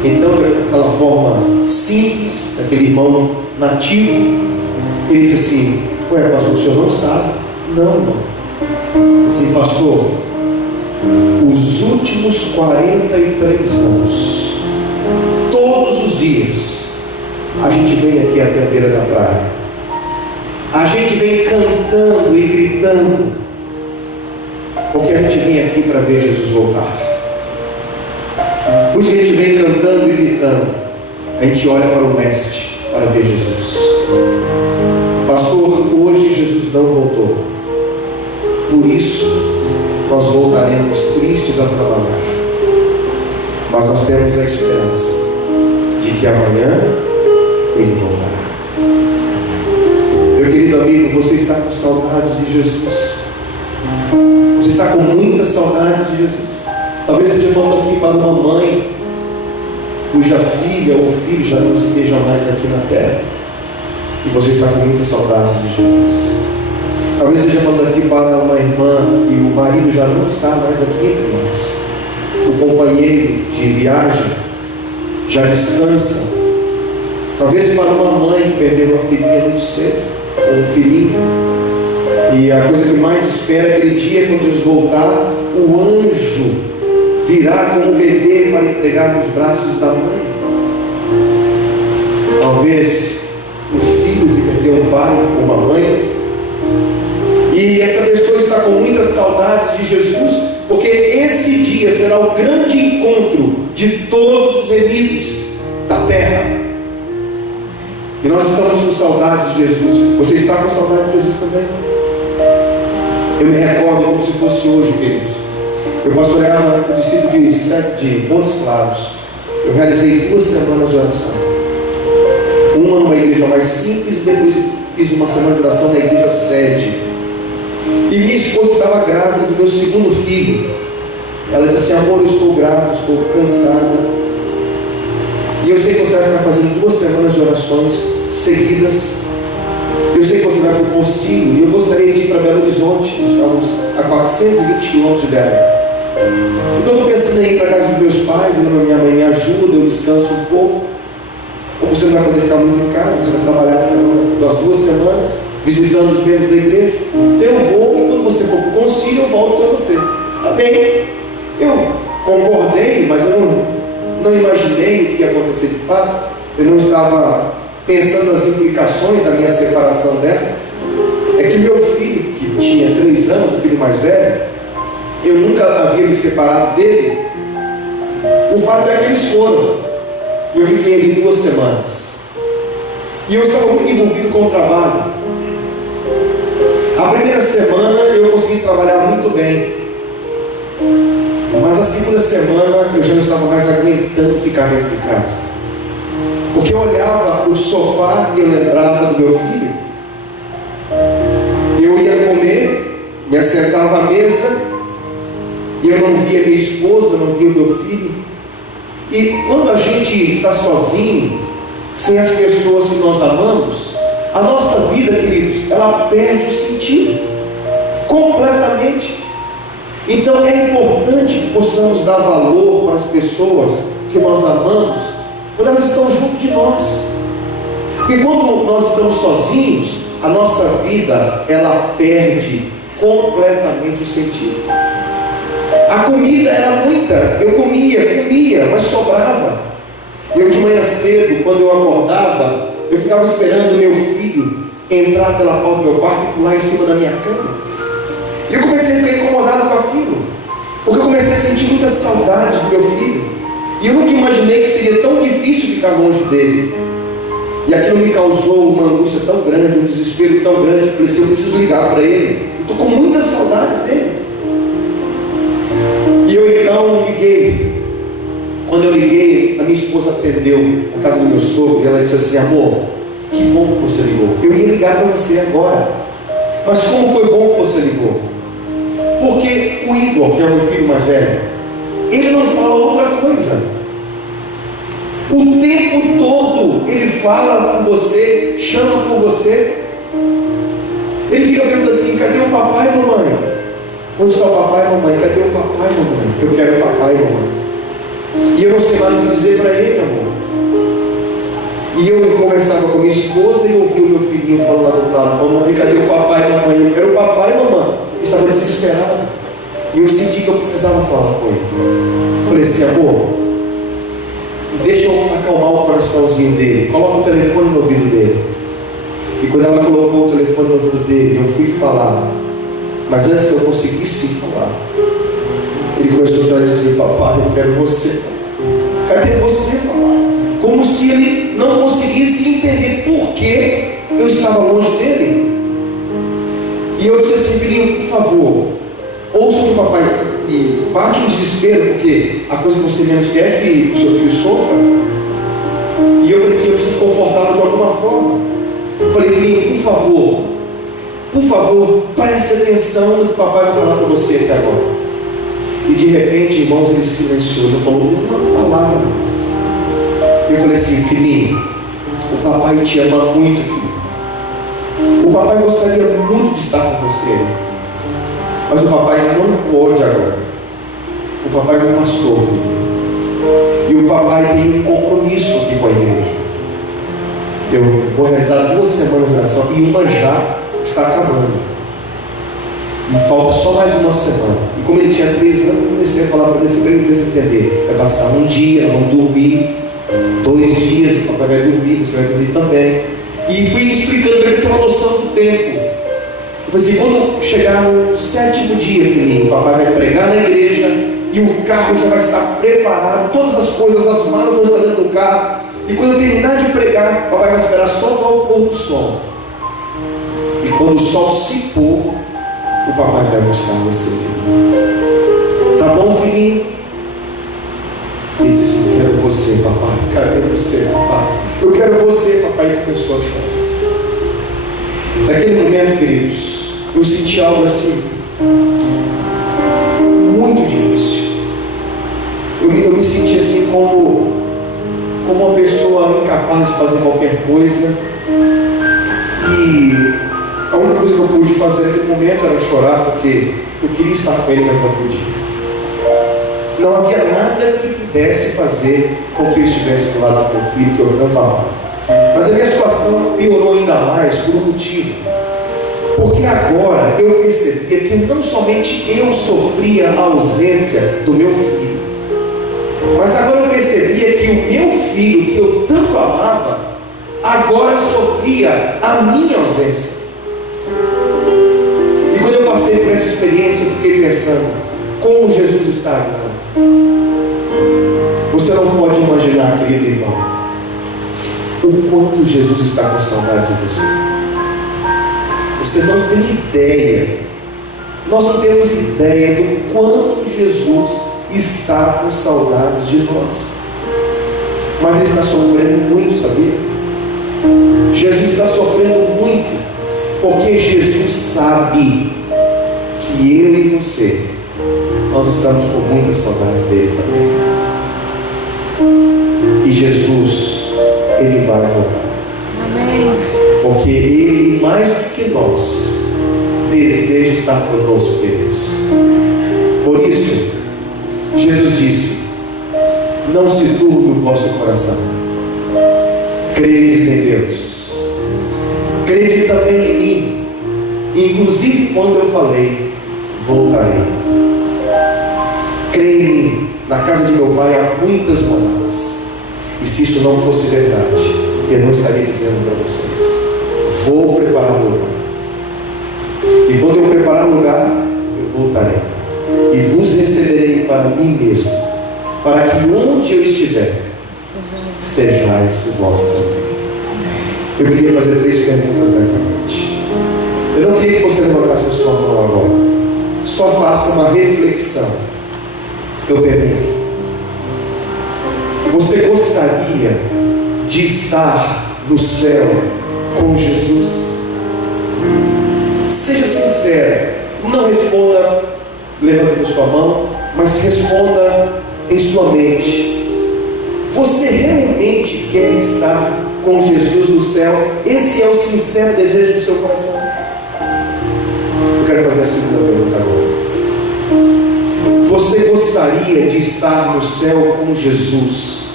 Então, daquela forma simples, daquele irmão nativo, ele disse assim: ué, pastor, o senhor não sabe? Não, irmão. Assim, pastor, os últimos 43 anos, todos os dias, a gente vem aqui até a beira da praia, a gente vem cantando e gritando, porque a gente vem aqui para ver Jesus voltar. Por isso que a gente vem cantando e gritando, a gente olha para o Mestre para ver Jesus. Pastor, hoje Jesus não voltou, por isso nós voltaremos tristes a trabalhar, mas nós temos a esperança de que amanhã Ele voltará. Meu querido amigo, você está com saudades de Jesus? Você está com muitas saudades de Jesus? Talvez esteja falando aqui para uma mãe cuja filha ou filho já não esteja mais aqui na terra, e você está com muitas saudades de Jesus. Talvez esteja falando aqui para uma irmã e o marido já não está mais aqui entre nós, o companheiro de viagem já descansa. Talvez para uma mãe que perdeu uma filhinha muito cedo, ou um filhinho, e a coisa que mais espera é aquele dia quando Jesus voltar, o anjo virá como um bebê para entregar nos braços da mãe. Talvez o filho que perdeu um pai ou uma mãe, e essa pessoa está com muitas saudades de Jesus, porque esse dia será o grande encontro de todos os remidos da terra. E nós estamos com saudades de Jesus. Você está com saudade de Jesus também? Eu me recordo como se fosse hoje, queridos. Eu pastoreava o distrito de Montes Claros. Eu realizei 2 semanas de oração. Uma numa igreja mais simples, e depois fiz uma semana de oração na igreja sede. E minha esposa estava grávida do meu 2º filho. Ela disse assim: amor, eu estou grávida, estou cansada. E eu sei que você vai ficar fazendo 2 semanas de orações seguidas. Eu sei que você vai para o concílio, e eu gostaria de ir para Belo Horizonte. Nós estávamos a 420 quilômetros de Belém. Então eu estou pensando em ir para a casa dos meus pais, e minha mãe me ajuda, eu descanso um pouco. Ou você não vai poder ficar muito em casa, você vai trabalhar das 2 semanas, visitando os membros da igreja. Então eu vou, e quando você for para o concílio, eu volto com você. Tá bem. Eu concordei, mas eu não imaginei o que ia acontecer de fato. Eu não estava pensando nas implicações da minha separação dela. É que meu filho, que tinha 3 anos, o filho mais velho, eu nunca havia me separado dele. O fato é que eles foram. Eu fiquei ali 2 semanas. E eu estava muito envolvido com o trabalho. A primeira semana eu consegui trabalhar muito bem. Mas a segunda semana eu já não estava mais aguentando ficar dentro de casa. Porque eu olhava o sofá e eu lembrava do meu filho. Eu ia comer, me assentava à mesa, e eu não via minha esposa, não via o meu filho. E quando a gente está sozinho, sem as pessoas que nós amamos, a nossa vida, queridos, ela perde o sentido completamente. Então é importante que possamos dar valor para as pessoas que nós amamos quando elas estão junto de nós. Porque quando nós estamos sozinhos, a nossa vida ela perde completamente o sentido. A comida era muita, eu comia, mas sobrava. Eu de manhã cedo, quando eu acordava, eu ficava esperando meu filho entrar pela porta do meu quarto e pular em cima da minha cama. E eu comecei a ficar incomodado com aquilo, porque eu comecei a sentir muitas saudades do meu filho. E eu nunca imaginei que seria tão difícil ficar longe dele. E aquilo me causou uma angústia tão grande, um desespero tão grande. Eu falei assim, eu preciso ligar para ele. Eu estou com muitas saudades dele. E eu então liguei. Quando eu liguei, a minha esposa atendeu na casa do meu sogro. E ela disse assim, amor, que bom que você ligou. Eu ia ligar para você agora. Mas como foi bom que você ligou? Porque o Igor, que é o meu filho mais velho, ele não fala outra coisa. O tempo todo ele fala por você, chama por você. Ele fica perguntando assim, cadê o papai e mamãe? Onde está o papai e mamãe? Cadê o papai e mamãe? Eu quero o papai e mamãe. E eu não sei mais o que dizer para ele, amor. E eu conversava com minha esposa e eu ouvi o meu filhinho falando lá do outro lado, mamãe, cadê o papai e mamãe? Eu quero o papai e mamãe. Eu estava desesperado. E eu senti que eu precisava falar com ele. Falei assim, amor, deixa eu acalmar o coraçãozinho dele. Coloca o telefone no ouvido dele. E quando ela colocou o telefone no ouvido dele, eu fui falar. Mas antes que eu conseguisse falar, ele começou a dizer, papai, eu quero você. Cadê você, papai? Como se ele não conseguisse entender por que eu estava longe dele. E eu disse assim, filhinho, por favor, ouça o papai. E bate um desespero, porque a coisa que você menos quer é que o seu filho sofra. E eu falei assim, eu preciso confortá-lo de alguma forma. Eu falei, filhinho, por favor, preste atenção no que o papai vai falar para você até agora. E de repente, irmãos, ele silenciou, não falou uma palavra mais. Eu falei assim, filhinho, o papai te ama muito, filho. O papai gostaria muito de estar com você. Mas o papai não pode agora. O papai é um pastor, filho. E o papai tem um compromisso aqui com a igreja. Eu vou realizar 2 semanas de oração e uma já está acabando. E falta só mais uma semana. E como ele tinha 3 anos, eu comecei a falar para ele, para ele entender. Vai passar um dia, vamos dormir. 2 dias, o papai vai dormir, você vai dormir também. E fui explicando para ele ter uma noção do tempo. Eu falei assim, quando chegar no 7º dia, filhinho, o papai vai pregar na igreja e o carro já vai estar preparado, todas as coisas, as malas vão estar dentro do carro. E quando eu terminar de pregar, o papai vai esperar só o pôr do sol. E quando o sol se pôr, o papai vai buscar você, filhinho. Tá bom, filhinho? Ele disse, eu quero você, papai. Cadê você, papai? Eu quero você, papai. E começou a chorar. Naquele momento, queridos, eu senti algo assim muito difícil. Eu me senti assim como uma pessoa incapaz de fazer qualquer coisa. E a única coisa que eu pude fazer naquele momento era chorar, porque eu queria estar com ele, mas não podia. Não havia nada que pudesse fazer com que eu estivesse do lado do meu filho, que eu tanto amava. Mas a minha situação piorou ainda mais por um motivo. Porque agora eu percebia que não somente eu sofria a ausência do meu filho, mas agora eu percebia que o meu filho, que eu tanto amava, agora sofria a minha ausência. E quando eu passei por essa experiência, eu fiquei pensando, como Jesus está agora. Você não pode imaginar, querido irmão, o quanto Jesus está com saudade de você. Você não tem ideia. Nós não temos ideia do quanto Jesus está com saudades de nós. Mas Ele está sofrendo muito, sabia? Jesus está sofrendo muito, porque Jesus sabe que eu e você, nós estamos com muitas saudades dele também. E Jesus, Ele vai voltar. Amém. Porque Ele, mais do que nós, deseja estar conosco, queridos. Por isso, Jesus disse, não se turbe o vosso coração. Credes em Deus. Crede também em mim. Inclusive quando eu falei, voltarei. Creia em mim. Na casa de meu pai há muitas moradas. E se isso não fosse verdade, eu não estaria dizendo para vocês. Vou preparar um lugar. E quando eu preparar um lugar, eu voltarei. E vos receberei para mim mesmo, para que onde eu estiver, estejais vós também. Eu queria fazer 3 perguntas nesta noite. Eu não queria que você levantasse a sua mão agora. Só faça uma reflexão. Eu pergunto: você gostaria de estar no céu com Jesus? Seja sincero. Não responda levantando sua mão, mas responda em sua mente. Você realmente quer estar com Jesus no céu? Esse é o sincero desejo do seu coração? Eu quero fazer a segunda pergunta agora. Você gostaria de estar no céu com Jesus,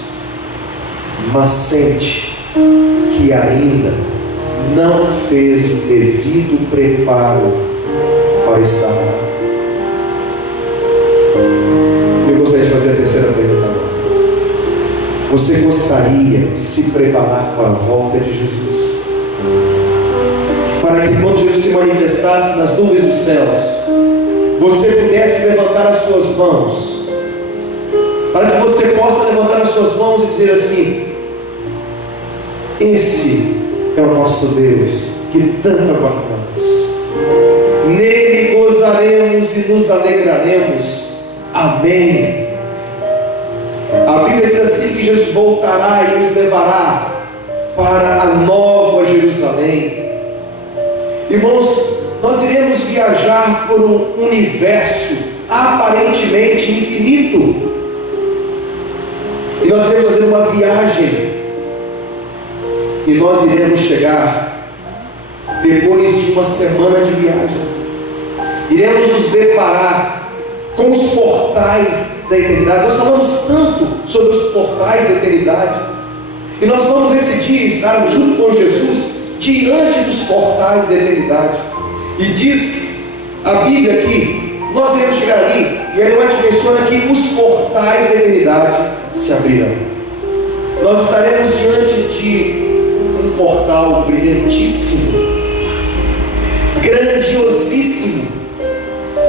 mas sente que ainda não fez o devido preparo para estar lá? Eu gostaria de fazer a terceira pergunta agora. Você gostaria de se preparar para a volta de Jesus? Para que quando Jesus se manifestasse nas nuvens dos céus, você pudesse levantar as suas mãos, para que você possa levantar as suas mãos e dizer assim: esse é o nosso Deus que tanto aguardamos, nele gozaremos e nos alegraremos. Amém. A Bíblia diz assim que Jesus voltará e nos levará para a nova Jerusalém. Irmãos, nós iremos viajar por um universo aparentemente infinito, e nós iremos fazer uma viagem, e nós iremos chegar depois de uma semana de viagem. Iremos nos deparar com os portais da eternidade. Nós falamos tanto sobre os portais da eternidade, e nós vamos nesse dia estar junto com Jesus diante dos portais da eternidade. E diz a Bíblia que nós iremos chegar ali, e a irmã menciona que os portais da eternidade se abrirão. Nós estaremos diante de um portal brilhantíssimo, grandiosíssimo,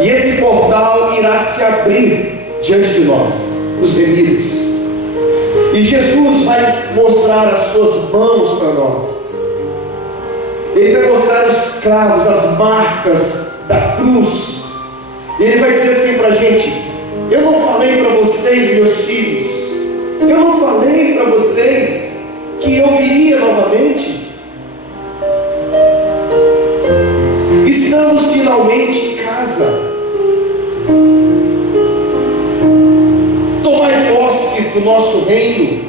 e esse portal irá se abrir diante de nós, os remidos, e Jesus vai mostrar as suas mãos para nós. Ele vai mostrar os cravos, as marcas da cruz. Ele vai dizer assim para a gente: eu não falei para vocês, meus filhos, eu não falei para vocês que eu viria novamente? Estamos finalmente em casa. Tomai posse do nosso reino,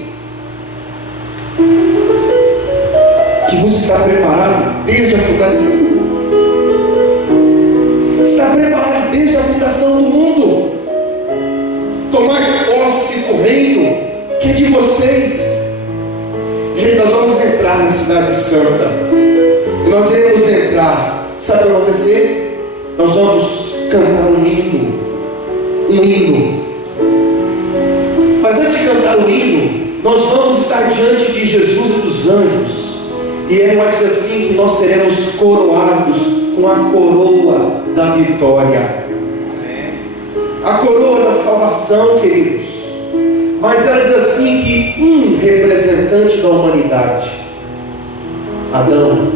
que vos está preparado desde a fundação. Está preparado desde a fundação do mundo. Tomai posse do reino que é de vocês. Gente, nós vamos entrar na cidade santa, e nós iremos entrar. Sabe o que vai acontecer? Nós vamos cantar um hino. Mas antes de cantar o hino, nós vamos estar diante de Jesus e dos anjos, e ele vai dizer assim que nós seremos coroados com a coroa da vitória. A coroa da salvação, queridos. Mas ela diz assim que um representante da humanidade, Adão,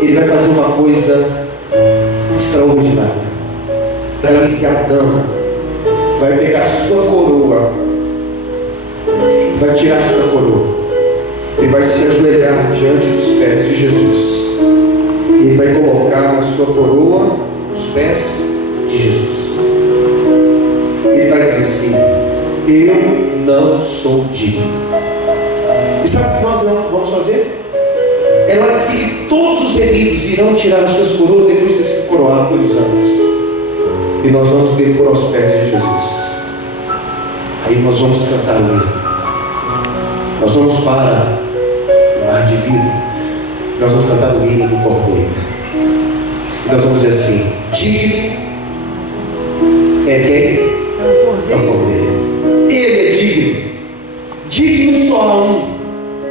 ele vai fazer uma coisa extraordinária. Assim que Adão vai pegar a sua coroa, vai tirar a sua coroa, ele vai se ajoelhar diante dos pés de Jesus, e ele vai colocar a sua coroa nos pés de Jesus. Ele vai dizer assim: eu não sou digno. E sabe o que nós vamos fazer? Ela diz que todos os remidos irão tirar as suas coroas depois de ter sido coroado pelos anjos, e nós vamos depor aos pés de Jesus. Aí nós vamos cantar o hino. Nós vamos para o mar de vida. Nós vamos cantar o hino do Cordeiro. E nós vamos dizer assim: digno é quem? É o Cordeiro. Ele é digno. Digno só há um,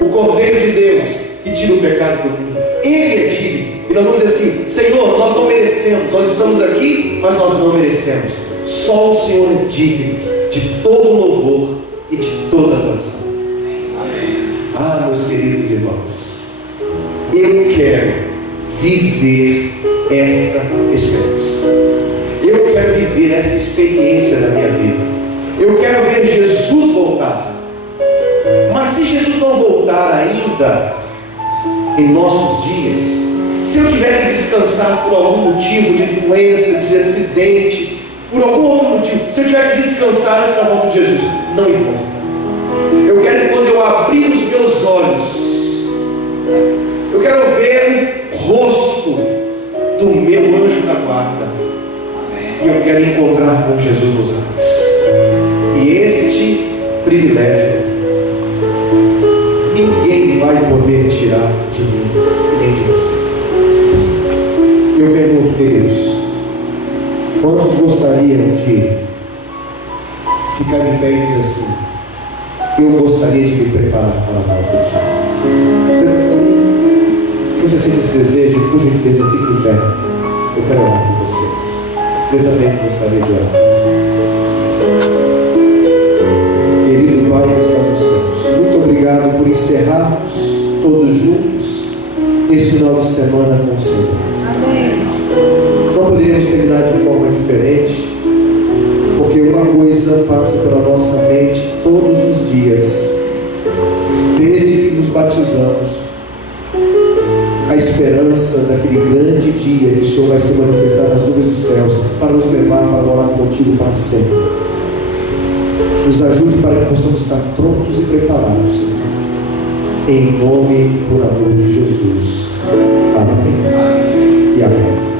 o Cordeiro de Deus, que tira o pecado do mundo. Ele é digno. E nós vamos dizer assim: Senhor, nós não merecemos. Nós estamos aqui, mas nós não merecemos. Só o Senhor é digno de todo louvor e de toda adoração. Amém. Ah, meus queridos irmãos, Eu quero viver esta experiência. Eu quero viver esta experiência da minha vida. Eu quero ver Jesus voltar. Mas se Jesus não voltar ainda em nossos dias, se eu tiver que descansar por algum motivo de doença, de acidente, por algum outro motivo, se eu tiver que descansar antes da volta de Jesus, não importa. Eu quero que quando eu abrir os meus olhos, eu quero ver o rosto do meu anjo da guarda. E eu quero encontrar com Jesus nos ares. E este privilégio ninguém vai poder tirar de mim e nem de você. Eu pergunto, Deus, quantos gostariam de ficar em pé e dizer assim: eu gostaria de me preparar para a volta de Jesus? Você gostaria? Se você sente esse desejo, por gentileza, fique em pé. Eu quero orar por você. Eu também gostaria de orar. Querido Pai que está nos céus, muito obrigado por encerrarmos todos juntos esse final de semana com o Senhor. Amém. Não poderíamos terminar de forma diferente, porque uma coisa passa pela nossa mente todos os dias, desde que nos batizamos: a esperança daquele grande dia que o Senhor vai se manifestar nas nuvens dos céus para nos levar para morar contigo para sempre. Nos ajude para que possamos estar prontos e preparados, Senhor. Em nome e por amor de Jesus. Amém. E amém.